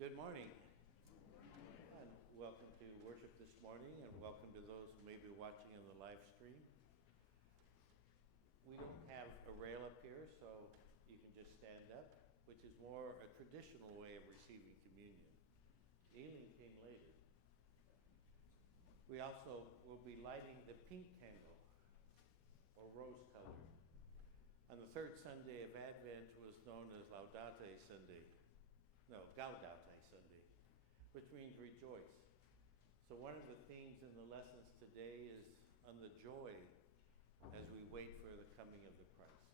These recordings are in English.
Good morning, and welcome to worship this morning, and welcome to those who may be watching on the live stream. We don't have a rail up here, so you can just stand up, which is more a traditional way of receiving communion. Healing came later. We also will be lighting the pink candle, or rose color. On the third Sunday of Advent was known as Gaudete Sunday, which means rejoice. So one of the themes in the lessons today is on the joy as we wait for the coming of the Christ.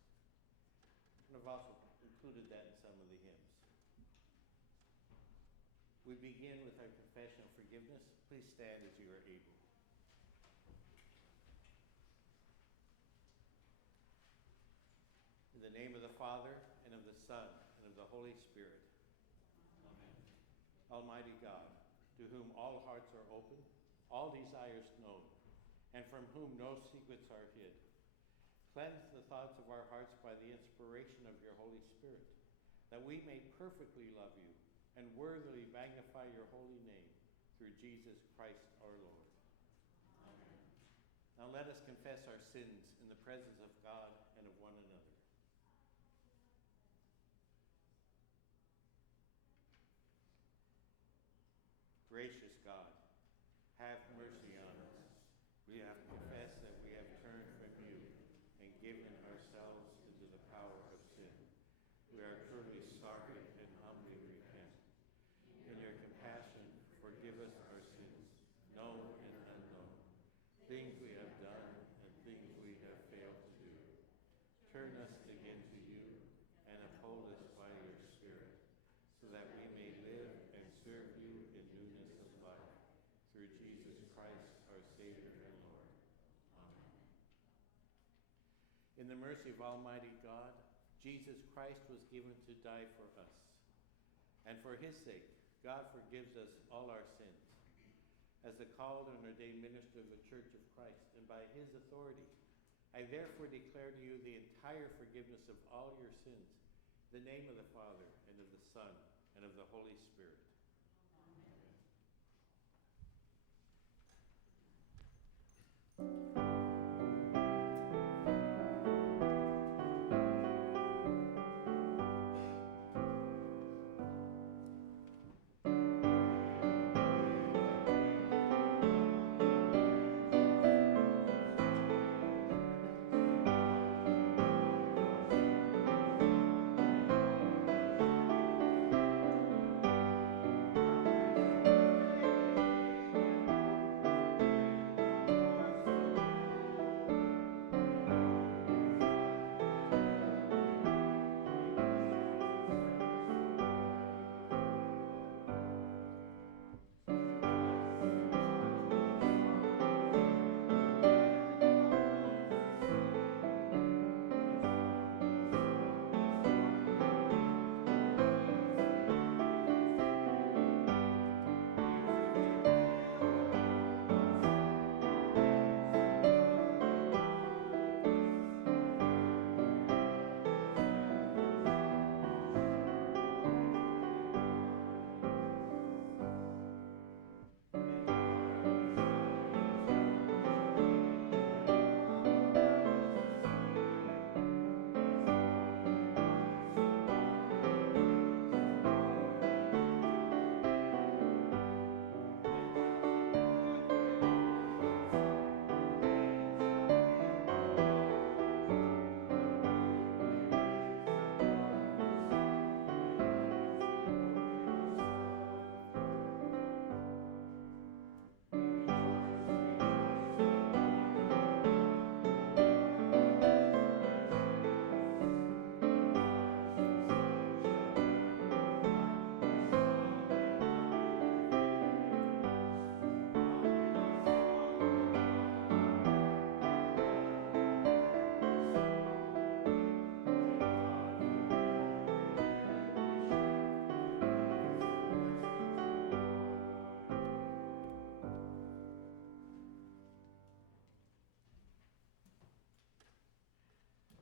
And I've also included that in some of the hymns. We begin with our confession of forgiveness. Please stand as you are able. In the name of the Father, and of the Son, and of the Holy Spirit. Amen. Almighty God, to whom all hearts are open, all desires known, and from whom no secrets are hid, cleanse the thoughts of our hearts by the inspiration of your Holy Spirit, that we may perfectly love you and worthily magnify your holy name through Jesus Christ our Lord. Amen. Now let us confess our sins in the presence of God and of one another. Gracious God, have mercy on us. We have confessed that we have turned from you and given ourselves into the power of sin. We are truly sorry and humbly repent. In your compassion, forgive us our sins, known and unknown, things we have done and things we have failed to do. Turn us again to you and uphold us by your Spirit, so that we may live and serve you in newness of life. Through Jesus Christ, our Savior and Lord. Amen. In the mercy of Almighty God, Jesus Christ was given to die for us. And for his sake, God forgives us all our sins. As the called and ordained minister of the Church of Christ, and by his authority, I therefore declare to you the entire forgiveness of all your sins, in the name of the Father, and of the Son, and of the Holy Spirit. Amen.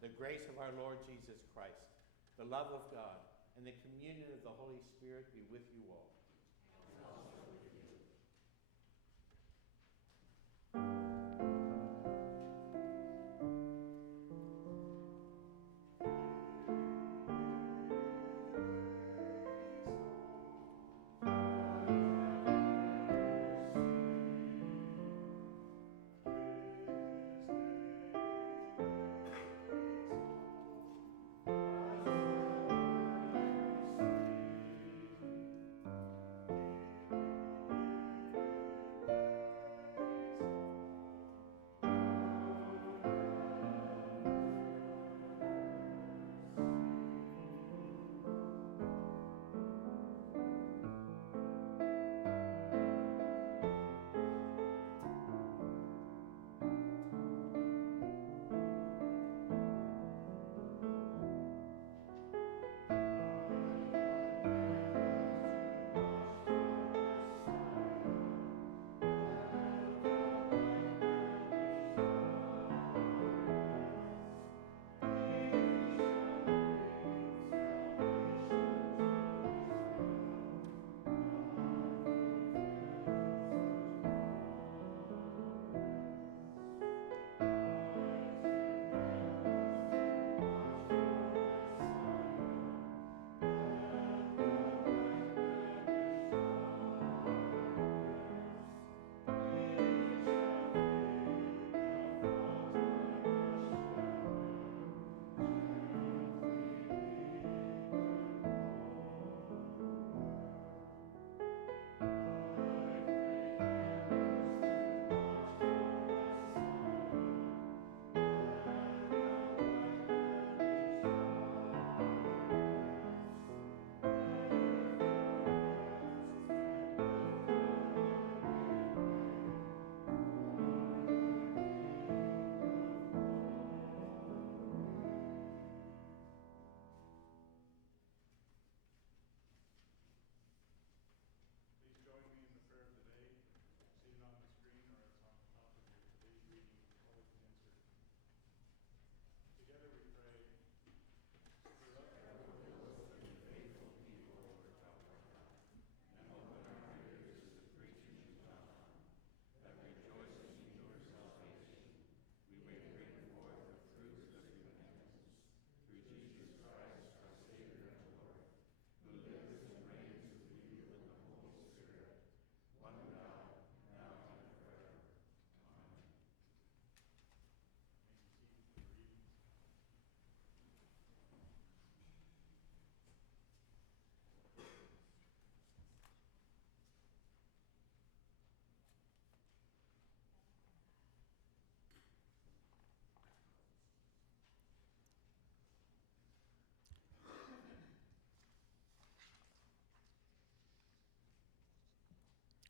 The grace of our Lord Jesus Christ, the love of God, and the communion of the Holy Spirit be with you all.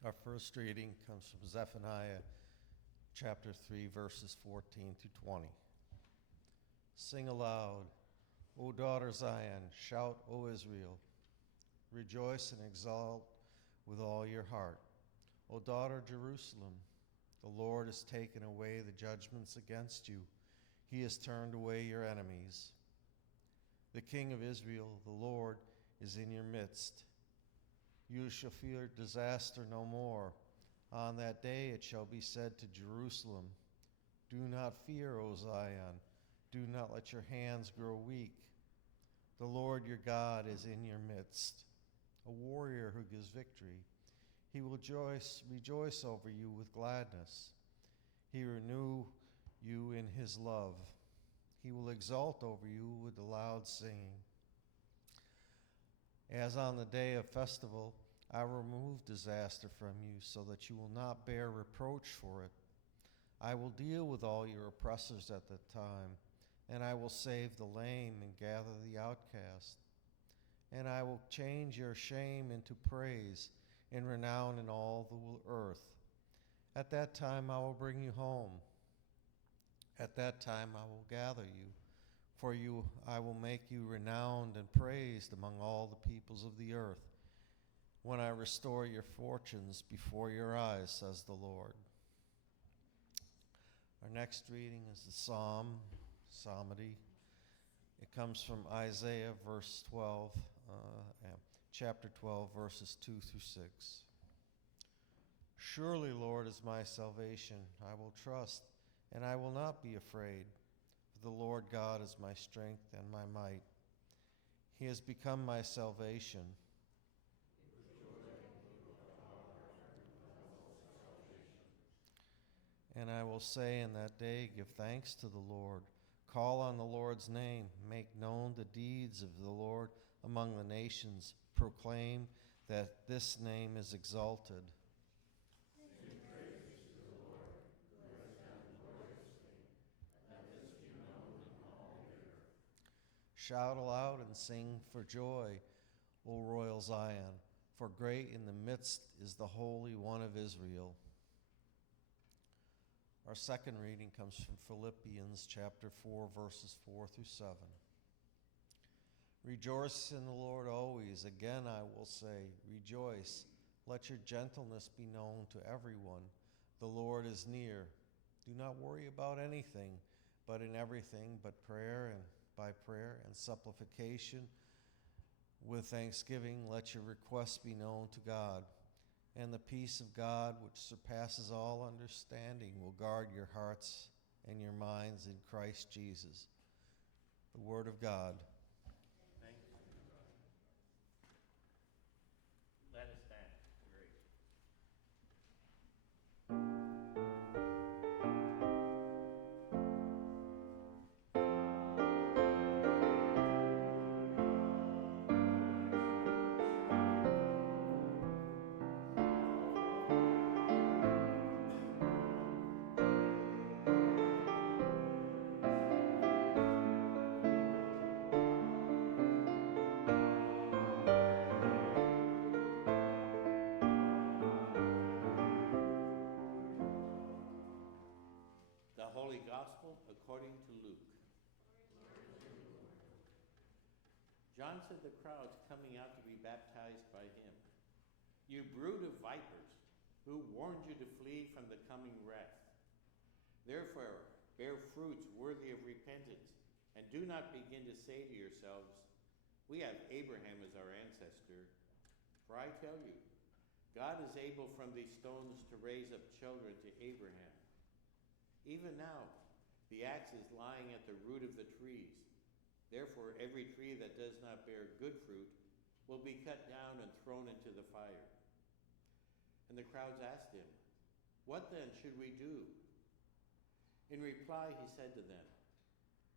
Our first reading comes from Zephaniah chapter 3, verses 14 to 20. Sing aloud, O daughter Zion, shout, O Israel. Rejoice and exult with all your heart. O daughter Jerusalem, the Lord has taken away the judgments against you. He has turned away your enemies. The King of Israel, the Lord, is in your midst. You shall fear disaster no more. On that day it shall be said to Jerusalem, do not fear, O Zion. Do not let your hands grow weak. The Lord your God is in your midst, a warrior who gives victory. He will rejoice over you with gladness. He renew you in his love. He will exult over you with a loud singing. As on the day of festival, I will remove disaster from you so that you will not bear reproach for it. I will deal with all your oppressors at that time, and I will save the lame and gather the outcast. And I will change your shame into praise and renown in all the earth. At that time I will bring you home. At that time I will gather you. For you, I will make you renowned and praised among all the peoples of the earth, when I restore your fortunes before your eyes, says the Lord. Our next reading is the psalmody. It comes from Isaiah, verse 12, chapter 12, verses 2 through 6. Surely, Lord is my salvation. I will trust, and I will not be afraid. For the Lord God is my strength and my might. He has become my salvation. And I will say in that day, give thanks to the Lord. Call on the Lord's name. Make known the deeds of the Lord among the nations. Proclaim that this name is exalted. Sing praises to the Lord, who has done gloriously. Let this be known in all the earth. Shout aloud and sing for joy, O royal Zion, for great in the midst is the Holy One of Israel. Our second reading comes from Philippians chapter 4, verses 4 through 7. Rejoice in the Lord always. Again I will say, rejoice. Let your gentleness be known to everyone. The Lord is near. Do not worry about anything, but in everything, by prayer and supplication, with thanksgiving, let your requests be known to God. And the peace of God, which surpasses all understanding, will guard your hearts and your minds in Christ Jesus. The word of God. Thanks be to God. Let us stand. Great. The Holy Gospel according to Luke. John said to the crowds coming out to be baptized by him, "You brood of vipers, who warned you to flee from the coming wrath? Therefore, bear fruits worthy of repentance, and do not begin to say to yourselves, 'We have Abraham as our ancestor.' For I tell you, God is able from these stones to raise up children to Abraham. Even now, the axe is lying at the root of the trees. Therefore, every tree that does not bear good fruit will be cut down and thrown into the fire." And the crowds asked him, "What then should we do?" In reply, he said to them,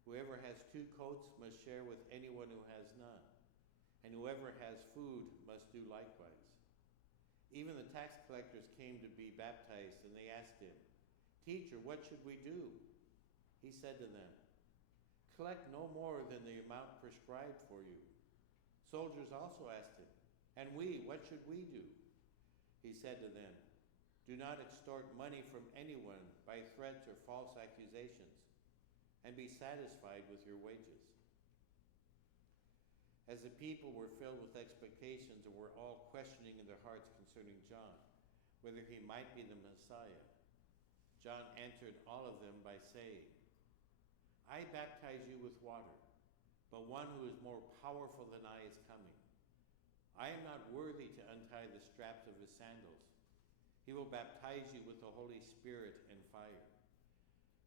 "Whoever has 2 coats must share with anyone who has none, and whoever has food must do likewise." Even the tax collectors came to be baptized, and they asked him, "Teacher, what should we do?" He said to them, "Collect no more than the amount prescribed for you." Soldiers also asked him, "And we, what should we do?" He said to them, "Do not extort money from anyone by threats or false accusations, and be satisfied with your wages." As the people were filled with expectations and were all questioning in their hearts concerning John, whether he might be the Messiah, John answered all of them by saying, "I baptize you with water, but one who is more powerful than I is coming. I am not worthy to untie the straps of his sandals. He will baptize you with the Holy Spirit and fire.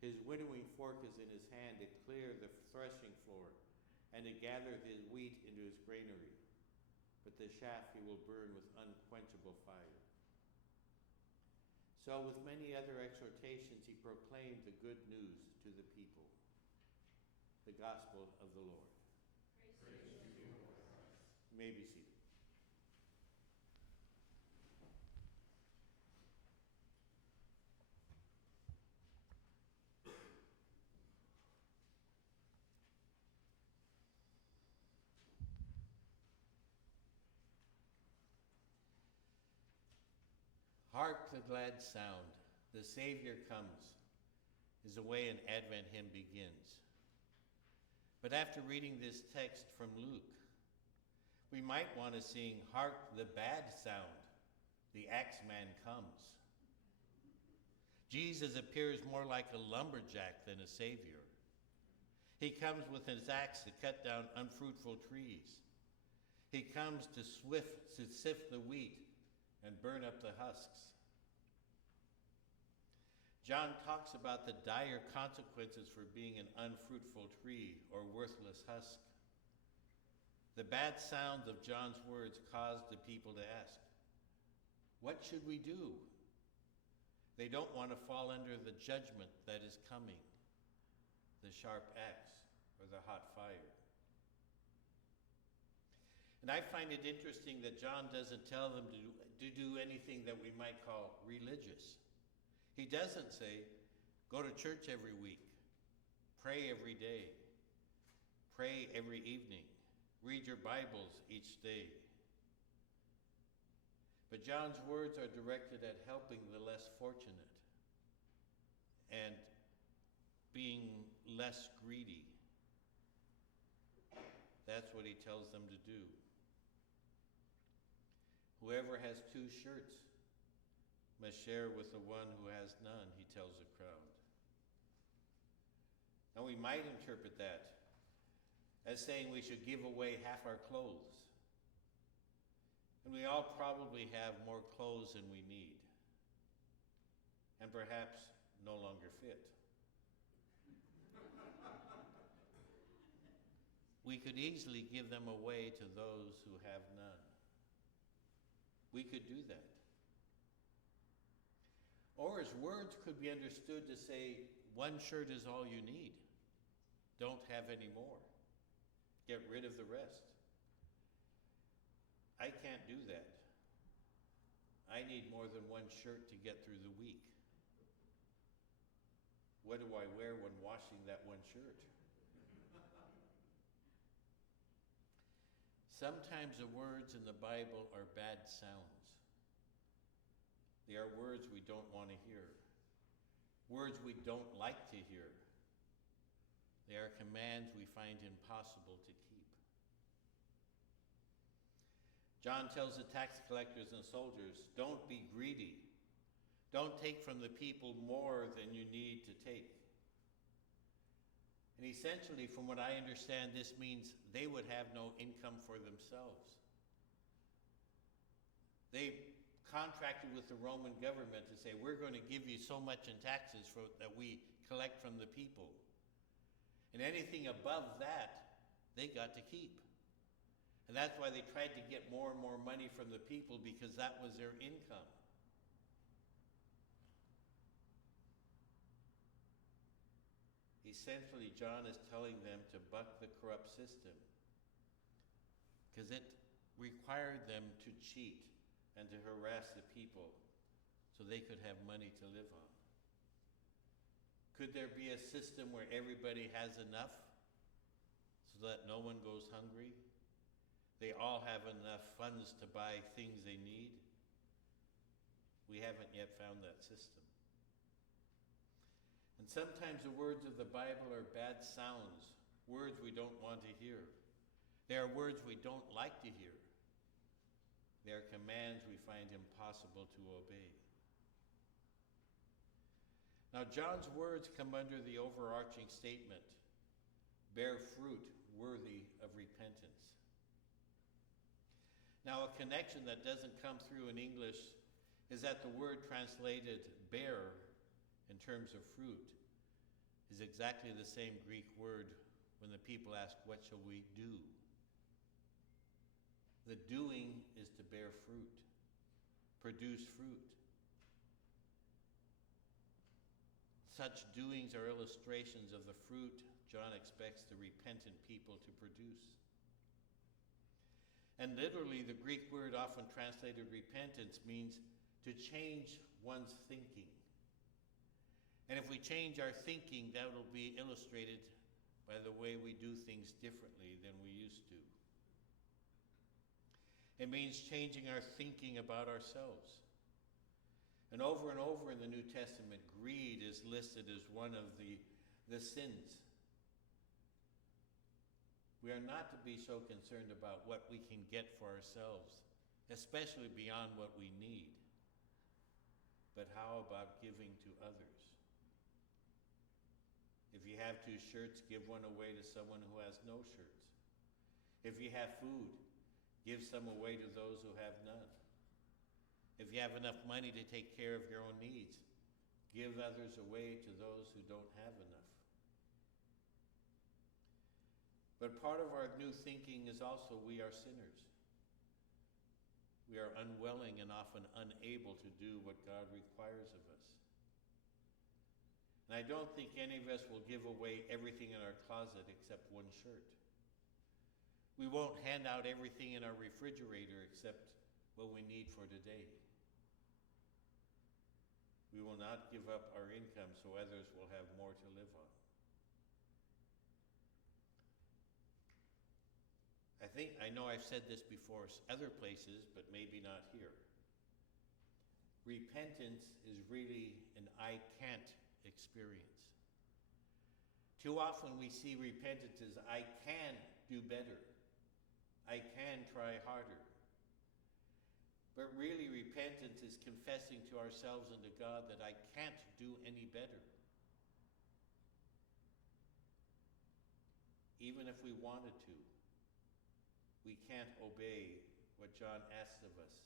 His winnowing fork is in his hand to clear the threshing floor and to gather his wheat into his granary, but the chaff he will burn with unquenchable fire." So with many other exhortations he proclaimed the good news to the people. The Gospel of the Lord. Praise to you, Lord Christ. You may be seated. Hark the glad sound, the Savior comes, is the way an Advent hymn begins. But after reading this text from Luke, we might want to sing, "Hark the bad sound, the axeman comes." Jesus appears more like a lumberjack than a savior. He comes with his axe to cut down unfruitful trees. He comes to sift the wheat and burn up the husks. John talks about the dire consequences for being an unfruitful tree or worthless husk. The bad sound of John's words caused the people to ask, "What should we do?" They don't want to fall under the judgment that is coming, the sharp axe or the hot fire. And I find it interesting that John doesn't tell them to do anything that we might call religious. He doesn't say, go to church every week, pray every day, pray every evening, read your Bibles each day. But John's words are directed at helping the less fortunate and being less greedy. That's what he tells them to do. Whoever has 2 shirts must share with the one who has none, he tells the crowd. Now we might interpret that as saying we should give away half our clothes. And we all probably have more clothes than we need, and perhaps no longer fit. We could easily give them away to those who have none. We could do that. Or his words could be understood to say, 1 shirt is all you need. Don't have any more. Get rid of the rest. I can't do that. I need more than 1 shirt to get through the week. What do I wear when washing that 1 shirt? Sometimes the words in the Bible are bad sounds. They are words we don't want to hear. Words we don't like to hear. They are commands we find impossible to keep. John tells the tax collectors and soldiers, don't be greedy. Don't take from the people more than you need to take. And essentially, from what I understand, this means they would have no income for themselves. They contracted with the Roman government to say, we're going to give you so much in taxes that we collect from the people. And anything above that, they got to keep. And that's why they tried to get more and more money from the people, because that was their income. Essentially, John is telling them to buck the corrupt system because it required them to cheat and to harass the people so they could have money to live on. Could there be a system where everybody has enough so that no one goes hungry? They all have enough funds to buy things they need? We haven't yet found that system. And sometimes the words of the Bible are bad sounds, words we don't want to hear. They are words we don't like to hear. They are commands we find impossible to obey. Now, John's words come under the overarching statement, bear fruit worthy of repentance. Now, a connection that doesn't come through in English is that the word translated bear in terms of fruit is exactly the same Greek word when the people ask, what shall we do? The doing is to bear fruit, produce fruit. Such doings are illustrations of the fruit John expects the repentant people to produce. And literally, the Greek word often translated repentance means to change one's thinking. And if we change our thinking, that will be illustrated by the way we do things differently than we used to. It means changing our thinking about ourselves. And over in the New Testament, greed is listed as one of the sins. We are not to be so concerned about what we can get for ourselves, especially beyond what we need. But how about giving to others? If you have 2 shirts, give one away to someone who has no shirts. If you have food, Give some away to those who have none. If you have enough money to take care of your own needs, give others away to those who don't have enough. But part of our new thinking is also we are sinners. We are unwilling and often unable to do what God requires of us. And I don't think any of us will give away everything in our closet except one shirt. We won't hand out everything in our refrigerator except what we need for today. We will not give up our income so others will have more to live on. I know I've said this before other places, but maybe not here. Repentance is really an I can't experience. Too often we see repentance as I can do better. I can try harder. But really, repentance is confessing to ourselves and to God that I can't do any better. Even if we wanted to, we can't obey what John asks of us.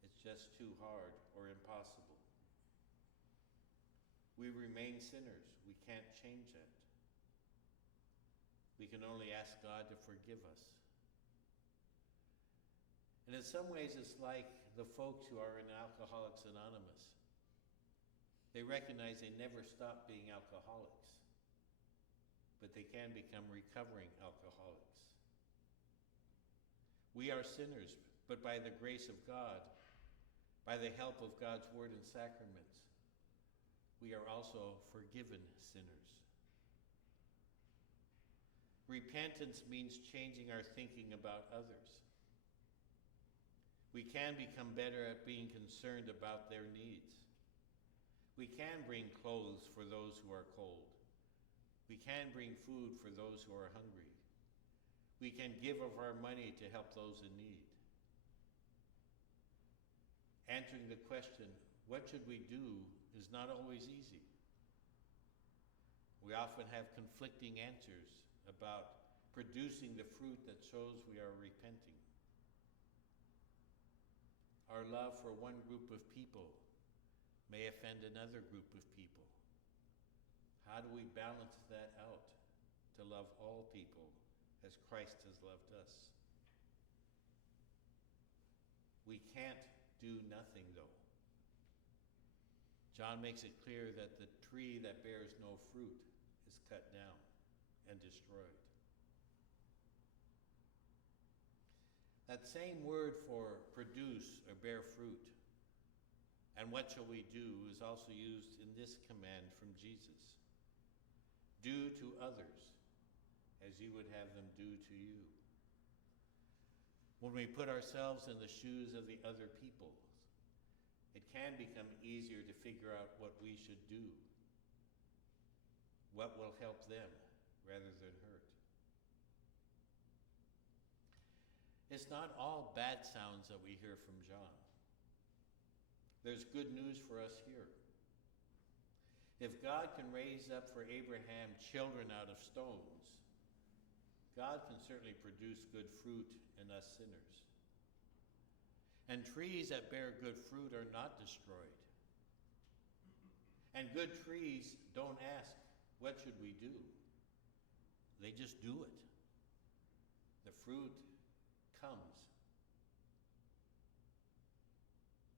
It's just too hard or impossible. We remain sinners. We can't change that. We can only ask God to forgive us. And in some ways, it's like the folks who are in Alcoholics Anonymous. They recognize they never stop being alcoholics, but they can become recovering alcoholics. We are sinners, but by the grace of God, by the help of God's word and sacraments, we are also forgiven sinners. Repentance means changing our thinking about others. We can become better at being concerned about their needs. We can bring clothes for those who are cold. We can bring food for those who are hungry. We can give of our money to help those in need. Answering the question, what should we do, is not always easy. We often have conflicting answers about producing the fruit that shows we are repenting. Our love for one group of people may offend another group of people. How do we balance that out to love all people as Christ has loved us? We can't do nothing, though. John makes it clear that the tree that bears no fruit is cut down and destroyed. That same word for produce or bear fruit, and what shall we do, is also used in this command from Jesus. Do to others as you would have them do to you. When we put ourselves in the shoes of the other people, it can become easier to figure out what we should do, what will help them rather than hurt. It's not all bad sounds that we hear from John. There's good news for us here. If God can raise up for Abraham children out of stones, God can certainly produce good fruit in us sinners. And trees that bear good fruit are not destroyed. And good trees don't ask, what should we do? They just do it. The fruit comes.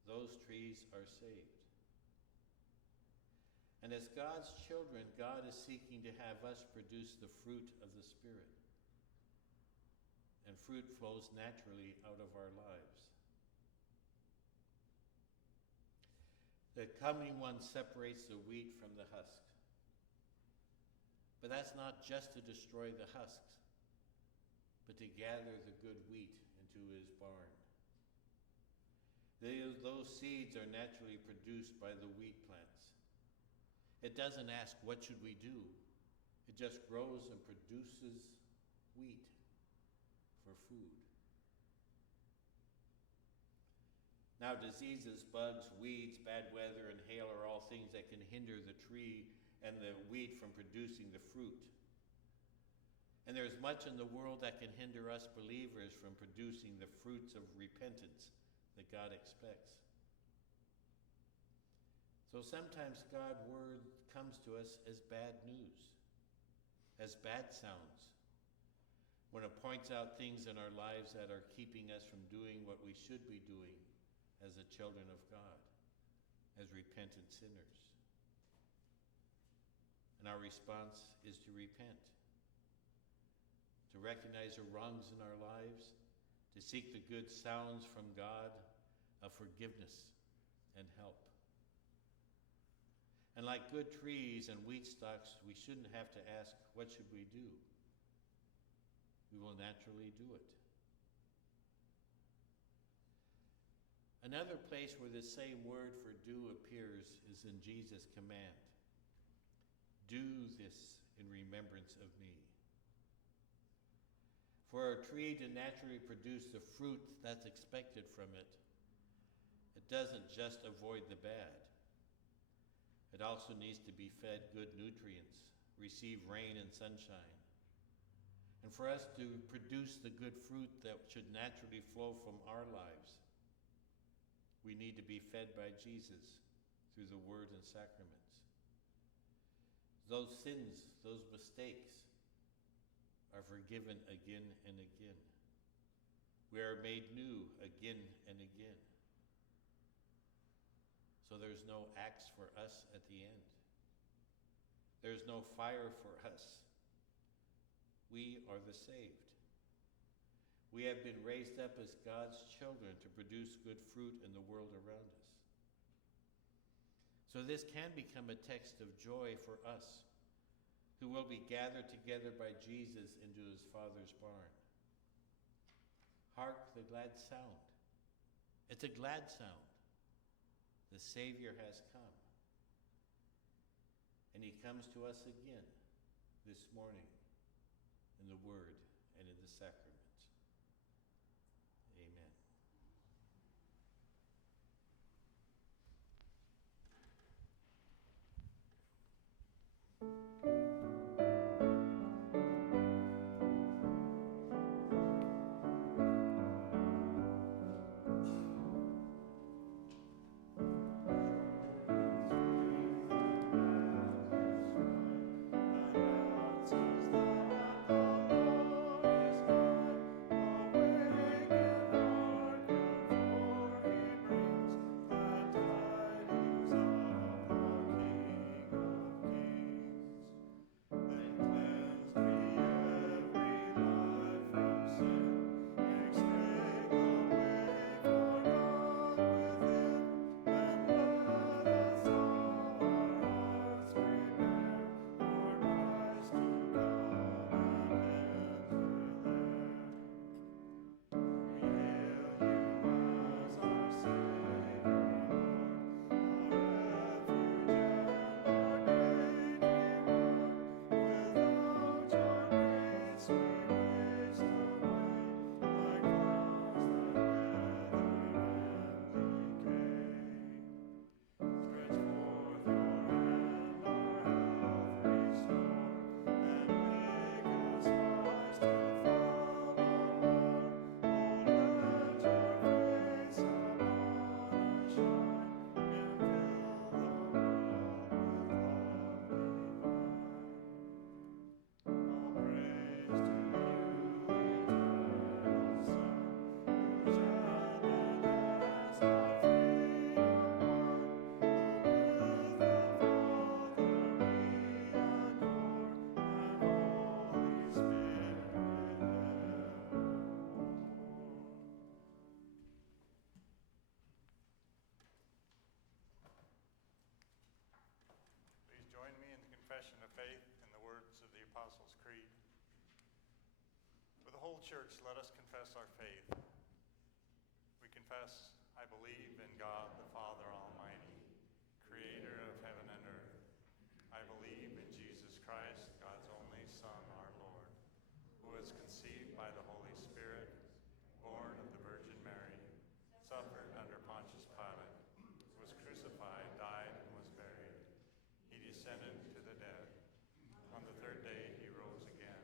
Those trees are saved. And as God's children, God is seeking to have us produce the fruit of the Spirit. And fruit flows naturally out of our lives. The coming one separates the wheat from the husk. But that's not just to destroy the husks, but to gather the good wheat into his barn. Those seeds are naturally produced by the wheat plants. It doesn't ask, what should we do? It just grows and produces wheat for food. Now, diseases, bugs, weeds, bad weather, and hail are all things that can hinder the tree and the wheat from producing the fruit. And there's much in the world that can hinder us believers from producing the fruits of repentance that God expects. So sometimes God's word comes to us as bad news, as bad sounds, when it points out things in our lives that are keeping us from doing what we should be doing as the children of God, as repentant sinners. And our response is to repent, to recognize the wrongs in our lives, to seek the good sounds from God of forgiveness and help. And like good trees and wheat stalks, we shouldn't have to ask, what should we do? We will naturally do it. Another place where the same word for do appears is in Jesus' command. Do this in remembrance of me. For a tree to naturally produce the fruit that's expected from it, it doesn't just avoid the bad. It also needs to be fed good nutrients, receive rain and sunshine. And for us to produce the good fruit that should naturally flow from our lives, we need to be fed by Jesus through the word and sacraments. Those sins, those mistakes, are forgiven again and again. We are made new again and again. So there's no axe for us at the end. There's no fire for us. We are the saved. We have been raised up as God's children to produce good fruit in the world around us. So this can become a text of joy for us, who will be gathered together by Jesus into his Father's barn. Hark the glad sound. It's a glad sound. The Savior has come. And he comes to us again this morning in the Word and in the sacraments. Amen. Confession of faith in the words of the Apostles' Creed. For the whole church, let us confess our faith. We confess, I believe in God the Father Almighty, creator of heaven and earth. I believe in Jesus Christ, God's only Son, our Lord, who was conceived by the Holy Spirit, born of the Virgin Mary, suffered under Pontius Pilate, was crucified, died, and was buried. He descended to the dead. On the third day he rose again.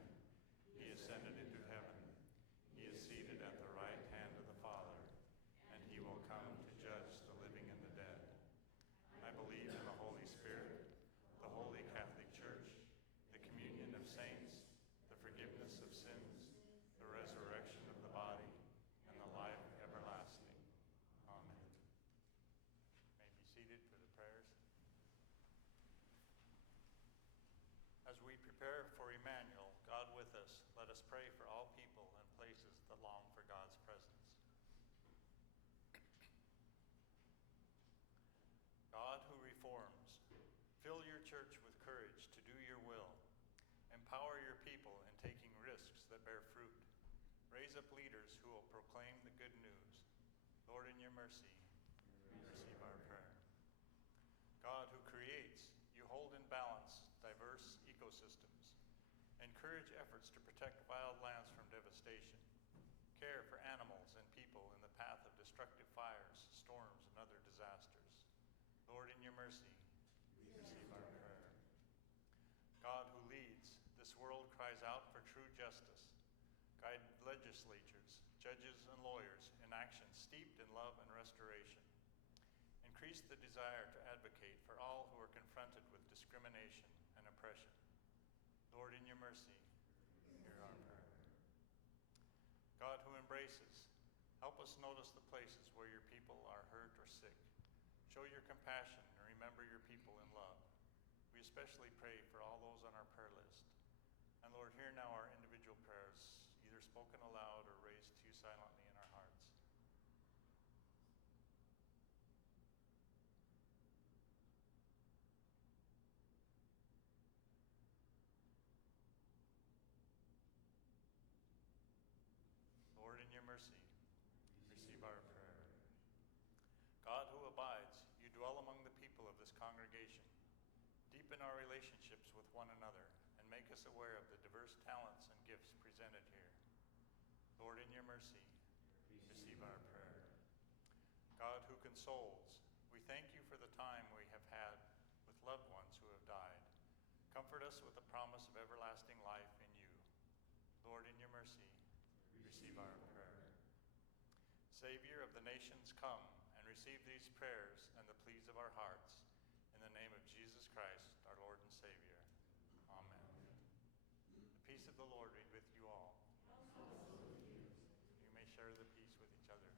raise up leaders who will proclaim the good news. Lord, in your mercy, receive our prayer. God, who creates, you hold in balance diverse ecosystems. Encourage efforts to protect wild lands from devastation. Care for animals and people in the path of destructive fires, storms, and other disasters. Lord, in your mercy, receive our prayer. God, who leads, this world cries out for true justice. Guide legislatures, judges, and lawyers in action steeped in love and restoration. Increase the desire to advocate for all who are confronted with discrimination and oppression. Lord, in your mercy, hear our prayer. God, who embraces, help us notice the places where your people are hurt or sick. Show your compassion and remember your people in love. We especially pray for all those on our prayer list. And Lord, hear now our individual prayers, either spoken aloud or raised to you silently in our hearts. Lord, in your mercy, receive our prayer. God, who abides, you dwell among the people of this congregation. Deepen our relationships with one another and make us aware of the diverse talents and gifts presented here. Lord, in your mercy, receive our prayer. God, who consoles, we thank you for the time we have had with loved ones who have died. Comfort us with the promise of everlasting life in you. Lord, in your mercy, receive our prayer. Savior of the nations, come and receive these prayers and the pleas of our hearts. In the name of Jesus Christ, our Lord and Savior. Amen. The peace of the Lord be with you all. You may share the peace with each other.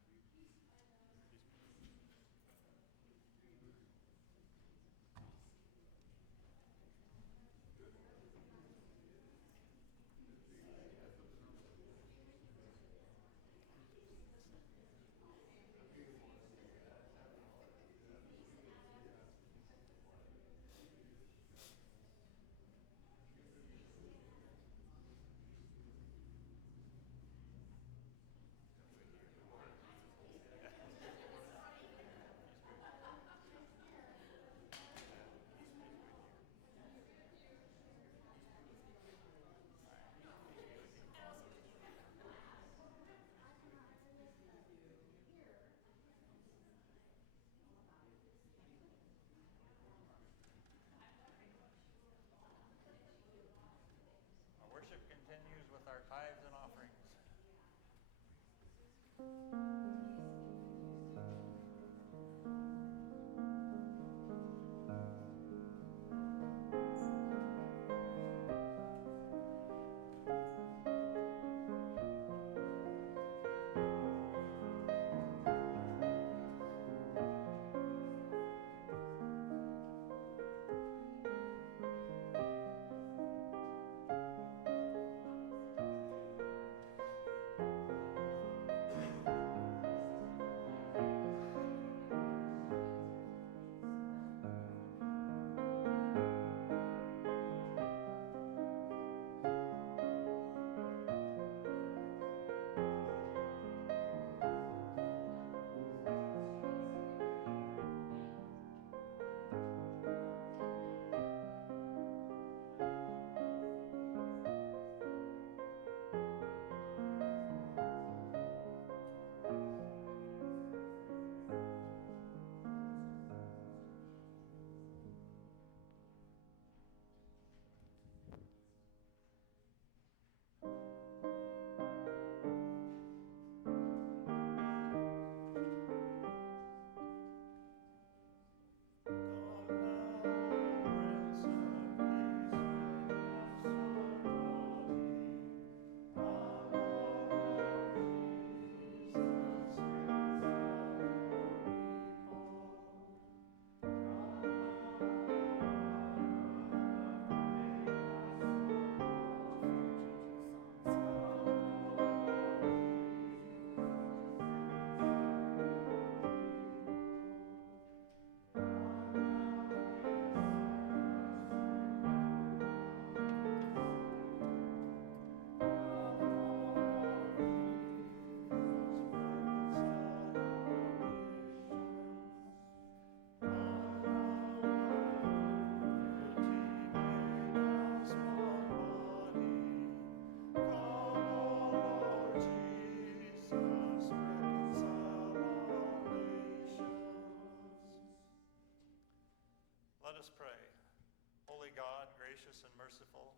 gracious and merciful,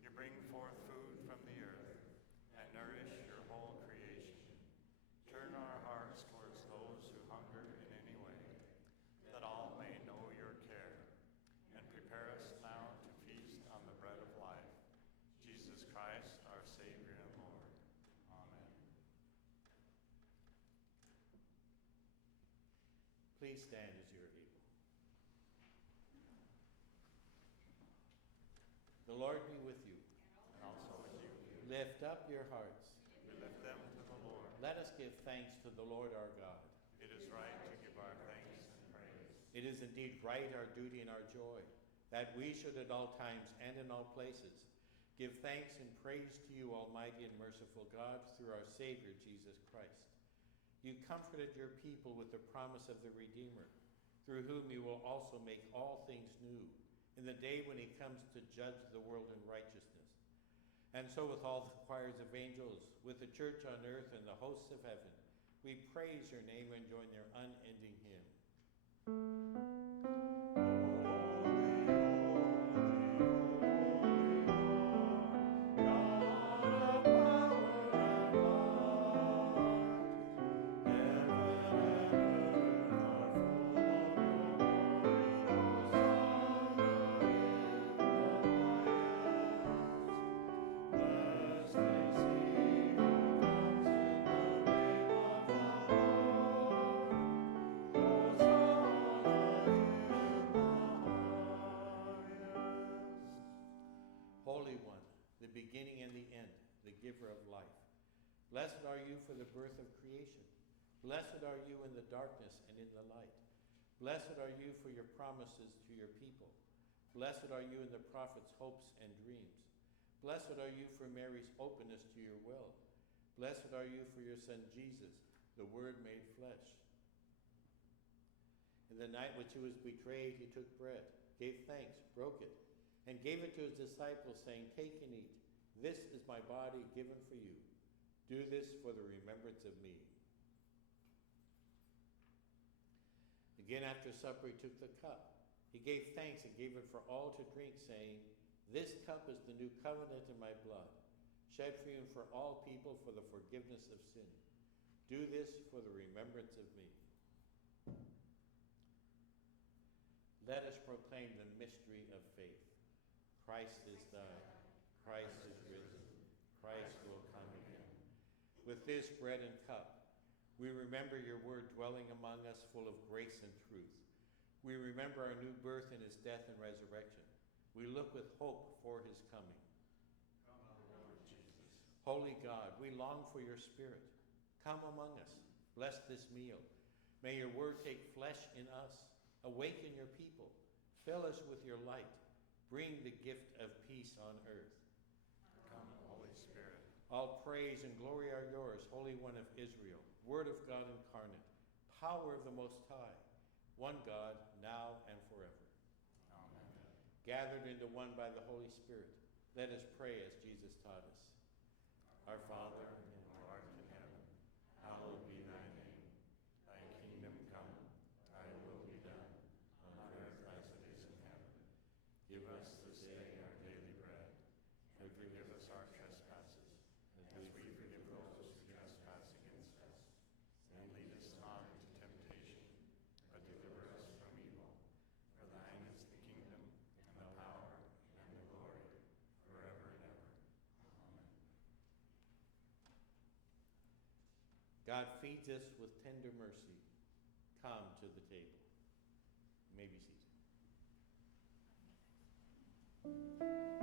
you bring forth food from the earth and nourish your whole creation. Turn our hearts towards those who hunger in any way, that all may know your care, and prepare us now to feast on the bread of life, Jesus Christ, our Savior and Lord. Amen. Please stand as you are able. The Lord be with you. And also with you. Lift up your hearts. We lift them to the Lord. Let us give thanks to the Lord our God. It is right to give our thanks and praise. It is indeed right, our duty and our joy, that we should at all times and in all places give thanks and praise to you, Almighty and merciful God, through our Savior, Jesus Christ. You comforted your people with the promise of the Redeemer, through whom you will also make all things new in the day when he comes to judge the world in righteousness. And so with all the choirs of angels, with the church on earth and the hosts of heaven, we praise your name and join their unending hymn. Holy One, the beginning and the end, the giver of life. Blessed are you for the birth of creation. Blessed are you in the darkness and in the light. Blessed are you for your promises to your people. Blessed are you in the prophet's hopes and dreams. Blessed are you for Mary's openness to your will. Blessed are you for your Son Jesus, the Word made flesh. In the night which he was betrayed, he took bread, gave thanks, broke it, and gave it to his disciples, saying, "Take and eat. This is my body given for you. Do this for the remembrance of me." Again after supper he took the cup. He gave thanks and gave it for all to drink, saying, "This cup is the new covenant in my blood, shed for you and for all people for the forgiveness of sin. Do this for the remembrance of me." Let us proclaim the mystery of faith. Christ is died. Christ is risen. Christ will come again. With this bread and cup, we remember your word dwelling among us, full of grace and truth. We remember our new birth in his death and resurrection. We look with hope for his coming. Come, Lord Jesus. Holy God, we long for your Spirit. Come among us. Bless this meal. May your word take flesh in us. Awaken your people. Fill us with your light. Bring the gift of peace on earth. Come, Holy Spirit. All praise and glory are yours, Holy One of Israel, Word of God incarnate, power of the Most High, one God, now and forever. Amen. Gathered into one by the Holy Spirit, let us pray as Jesus taught us. Our Father, who art in heaven, hallowed be thy name. Thy kingdom come, thy will be done, on earth as it is in heaven. Give us this day our daily bread, and forgive us our trespasses, as we forgive those who trespass against us. And lead us not into temptation, but deliver us from evil. For thine is the kingdom, and the power, and the glory, forever and ever. Amen. God feeds us with tender mercy. Come to the table. You may be seated. Thank you.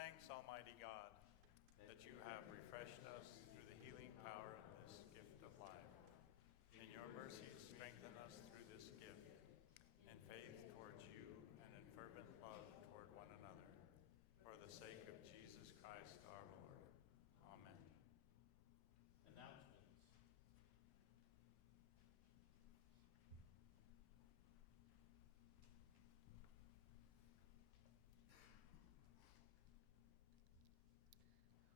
thanks, Almighty God, that you have refreshed us through the healing power of this gift of life. In your mercy, strengthen us through this gift, in faith towards you and in fervent love toward one another. For the sake of Jesus Christ our Lord. Amen. Announcements.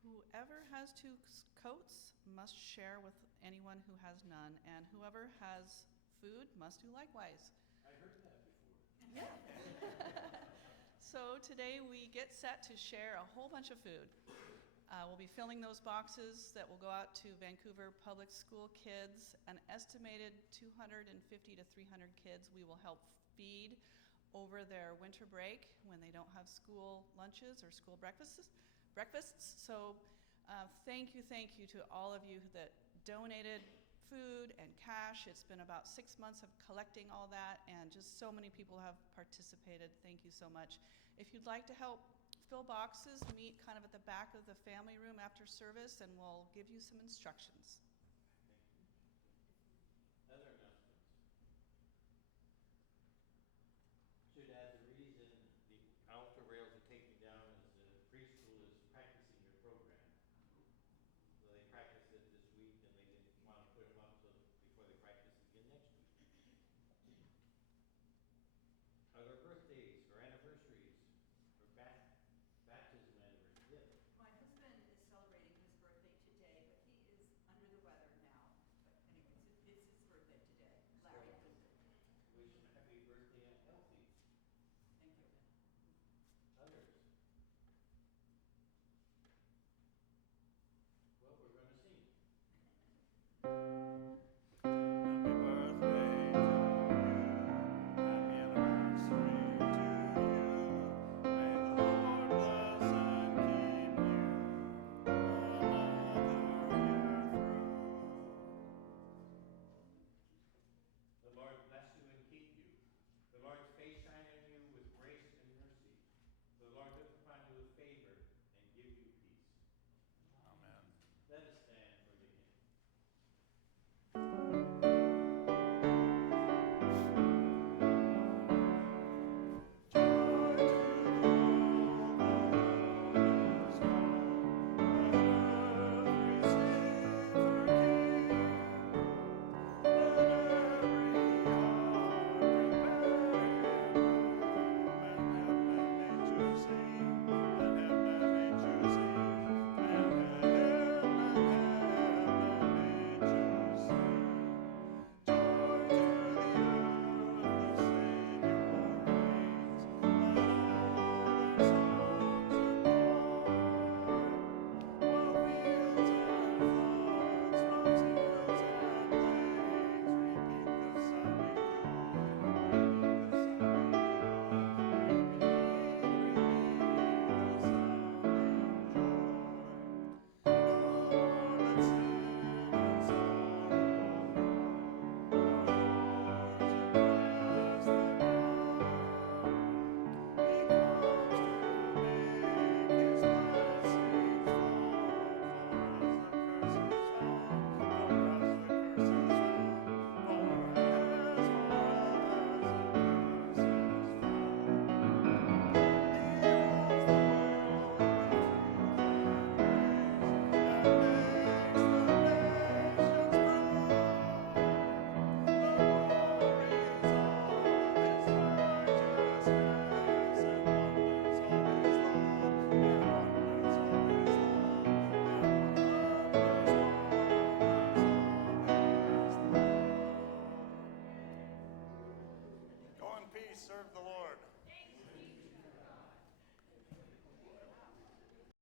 Whoever has two coats must share with anyone who has none, and whoever has food must do likewise. I heard that before. Yeah. So today we get set to share a whole bunch of food. We'll be filling those boxes that will go out to Vancouver Public School kids. An estimated 250 to 300 kids we will help feed over their winter break when they don't have school lunches or school breakfasts. So thank you to all of you that donated food and cash. It's been about 6 months of collecting all that, and just so many people have participated. Thank you so much. If you'd like to help fill boxes, meet kind of at the back of the family room after service, and we'll give you some instructions.